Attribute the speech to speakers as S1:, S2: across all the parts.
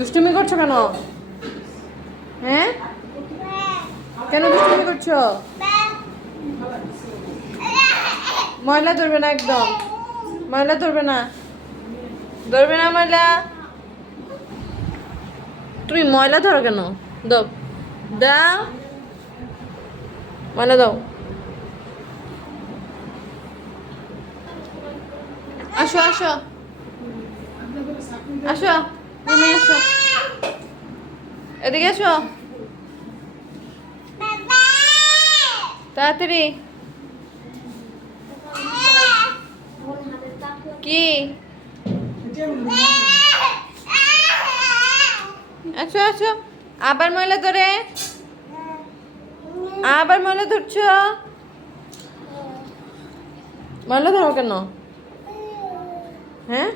S1: দুষ্টুমি করছ কেন? হ্যাঁ? কেন দুষ্টুমি করছ? ময়লা ধরবে না একদম। ময়লা ধরবে না। ধরবে না ময়লা? তুমি ময়লা ধরো কেন? দাও। দাও। ময়লা দাও। আসো আসো। আসো। এদিকে আসো তাড়াতাড়ি। কি? আসো আসো আবার ময়লা ধরে। আবার ময়লা ধরছো? ময়লা ধরো কেন? হ্যাঁ?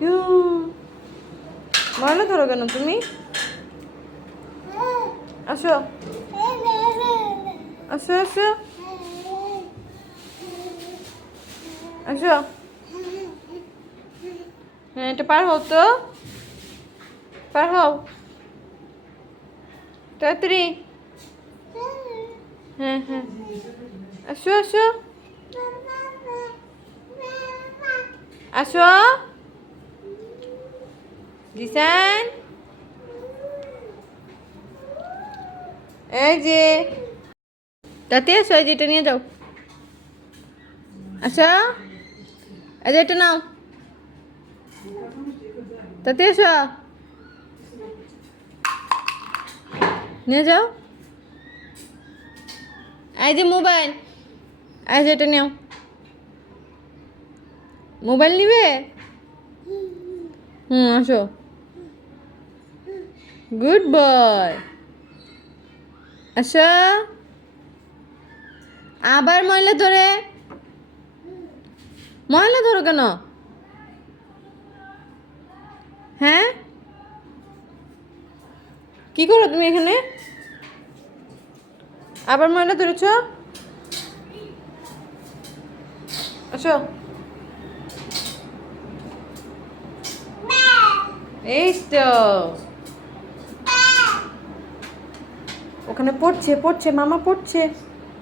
S1: ইউ, ময়লা ধরো কেন তুমি? আসো। আসো আসো। আসো। হ্যাঁ এটা পার হও তো। পার হও। তাড়াতাড়ি। হ্যাঁ হ্যাঁ। আসো আসো। আসো। জিসান এই যে। তাতে আসো এই যে এটা নিয়ে যাও। আসো এই যে এটা নাও। তাতে এসো। নিয়ে যাও। এই যে মোবাইল। এই যে এটা নিও। মোবাইল নিবে? হুম, আসো। গুড বয় আসো। আবার ময়লা ধরে। ময়লা ধরো কেন? হ্যাঁ? কি করো তুমি এখানে? আবার ময়লা ধরেছ? আসো। এই তো। ওখানে পড়ছে পড়ছে মামা পড়ছে।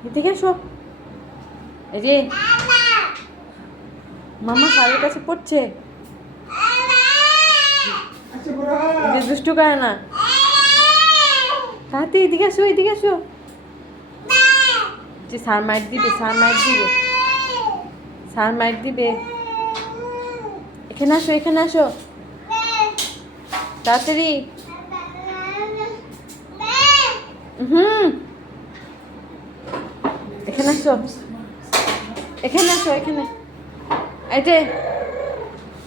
S1: এদিকে এসো। এই যে মামা স্যারের কাছে পড়ছে। যে দুষ্টু করে না তাতে এদিকে আসো এদিকে আসো যে স্যার মাইট দিবে স্যার মাইট দিবে। স্যার মাইট দিবে। এখানে আসো এখানে আসো। তাড়াতাড়ি। হুম এখানে আসো এখানে আসো এখানে যে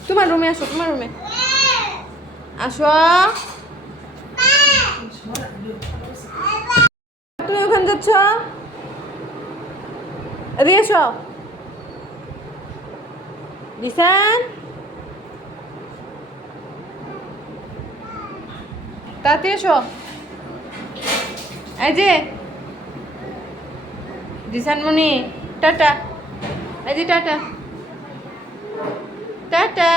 S1: তোমার রুমে আসো তোমার রুমে আসো তুমি ওখানে যাচ্ছ এদিকে এসো লিসান তাতে এসো এই যে দিশানমণি টাটা। এই টাটা। টাটা।